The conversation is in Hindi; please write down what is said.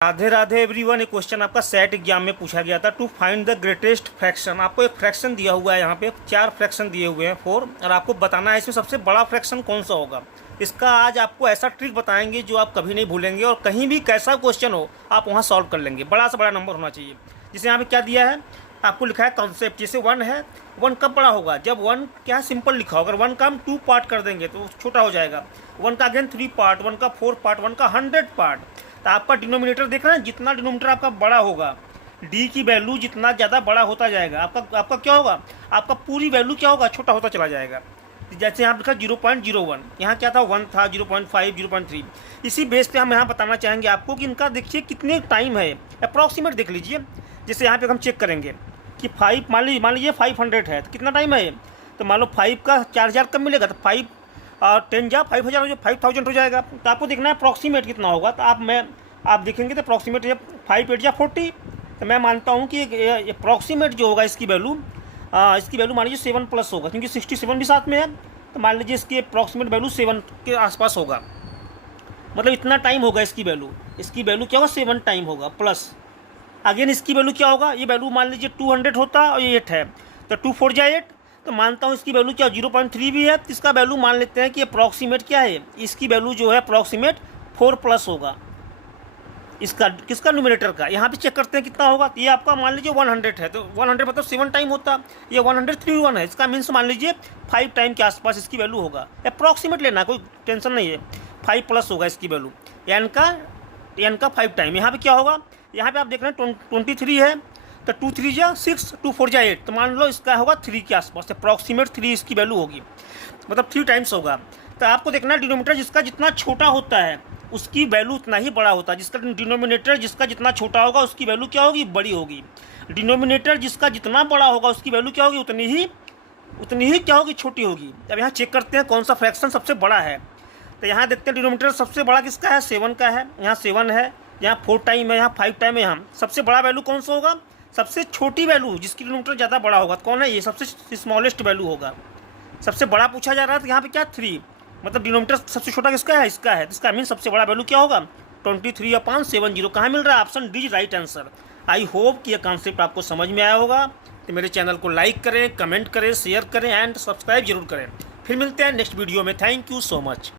राधे राधे एवरीवन। एक क्वेश्चन आपका सेट एग्जाम में पूछा गया था, to find the greatest fraction. आपको एक फ्रैक्शन दिया हुआ है, यहाँ पे 4 फ्रैक्शन दिए हुए हैं 4, और आपको बताना है इसमें सबसे बड़ा फ्रैक्शन कौन सा होगा। इसका आज आपको ऐसा ट्रिक बताएंगे जो आप कभी नहीं भूलेंगे, और कहीं भी कैसा क्वेश्चन हो आप वहाँ सॉल्व कर लेंगे। बड़ा से बड़ा नंबर होना चाहिए। जैसे यहाँ पे क्या दिया है, आपको लिखा है कॉन्सेप्ट। जैसे 1 है, 1 कब बड़ा होगा, जब 1 क्या है सिंपल लिखा होगा। अगर 1 का हम 2 पार्ट कर देंगे तो छोटा हो जाएगा। 1 का अगेन 3 पार्ट, 1 का 4 पार्ट, 1 का 100 पार्ट। तो आपका डिनोमिनेटर देख रहे हैं, जितना डिनोमिनेटर आपका बड़ा होगा, डी की वैल्यू जितना ज़्यादा बड़ा होता जाएगा, आपका क्या होगा, आपका पूरी वैल्यू क्या होगा, छोटा होता चला जाएगा। जैसे यहाँ लिखा 0.01, यहाँ क्या था 1 था, 0.5, 0.3। इसी बेस पे हम यहाँ बताना चाहेंगे आपको कि इनका देखिए कितने टाइम है, अप्रॉक्सीमेट देख लीजिए। जैसे यहाँ पे हम चेक करेंगे कि 5 मान लीजिए 500 है, तो कितना टाइम है। तो मान लो 5 का 4000 कब मिलेगा, तो 5 और 10 जा 5000 हो, 5000 हो जाएगा। तो आपको देखना है अप्रॉक्सीमेट कितना होगा। तो आप देखेंगे तो अप्रॉक्सीमेट 5 8 जा 40। तो मैं मानता हूँ कि अप्रॉक्सीमेट जो होगा इसकी वैल्यू मान लीजिए 7 प्लस होगा, क्योंकि 67 भी साथ में है। तो मान लीजिए इसकी अप्रॉक्सीमेट वैल्यू 7 के आसपास होगा, मतलब इतना टाइम होगा इसकी वैल्यू क्या होगा, 7 टाइम होगा प्लस। अगेन इसकी वैल्यू क्या होगा, ये वैल्यू मान लीजिए 200 होता और ये 8 है, तो 2 4 जा 8। तो मानता हूँ इसकी वैल्यू क्या 0.3 भी है। तो इसका वैल्यू मान लेते हैं कि अप्रॉक्सीमेट क्या है, इसकी वैल्यू जो है अप्रॉक्सीमेट 4 प्लस होगा। इसका किसका, न्यूमरेटर का। यहाँ पे चेक करते हैं कितना होगा। तो ये आपका मान लीजिए 100 है, तो 100 मतलब 7 टाइम होता। ये 131 है, इसका मीन्स मान लीजिए 5 टाइम के आसपास इसकी वैल्यू होगा। अप्रॉक्सीमेट लेना, कोई टेंशन नहीं है। 5 प्लस होगा इसकी वैल्यू, एन का 5 टाइम। यहाँ पे क्या होगा, यहाँ पे आप देख रहे हैं 23 है, तो 2 3 जा 6, 2 4 जा 8। तो मान लो इसका होगा 3 के आसपास, अप्रॉक्सीमेट 3 इसकी वैल्यू होगी, मतलब 3 टाइम्स होगा। तो आपको देखना है डिनोमिनेटर जिसका जितना छोटा होता है उसकी वैल्यू उतना ही बड़ा होता है। जिसका डिनोमिनेटर जिसका जितना छोटा होगा उसकी वैल्यू क्या होगी, बड़ी होगी। डिनोमिनेटर जिसका जितना बड़ा होगा उसकी वैल्यू क्या होगी, उतनी ही क्या होगी, छोटी होगी। अब यहाँ चेक करते हैं कौन सा फ्रैक्शन सबसे बड़ा है। तो यहाँ देखते हैं डिनोमिनेटर सबसे बड़ा किसका है, 7 का है। यहाँ 7 है, यहाँ 4 टाइम है, यहाँ 5 टाइम है। यहाँ सबसे बड़ा वैल्यू कौन सा होगा, सबसे छोटी वैल्यू जिसकी डिनोमिनेटर ज़्यादा बड़ा होगा। तो कौन है, ये सबसे स्मॉलेस्ट वैल्यू होगा। सबसे बड़ा पूछा जा रहा है, तो यहाँ पे क्या 3, मतलब डिनोमिनेटर सबसे छोटा किसका है, इसका है। तो इसका मीन सबसे बड़ा वैल्यू क्या होगा, 23/570। कहाँ मिल रहा है, option D right answer. I hope कि यह कॉन्सेप्ट आपको समझ में आया होगा। तो मेरे चैनल को लाइक करें, कमेंट करें, शेयर करें एंड सब्सक्राइब जरूर करें। फिर मिलते हैं नेक्स्ट वीडियो में। Thank you so much.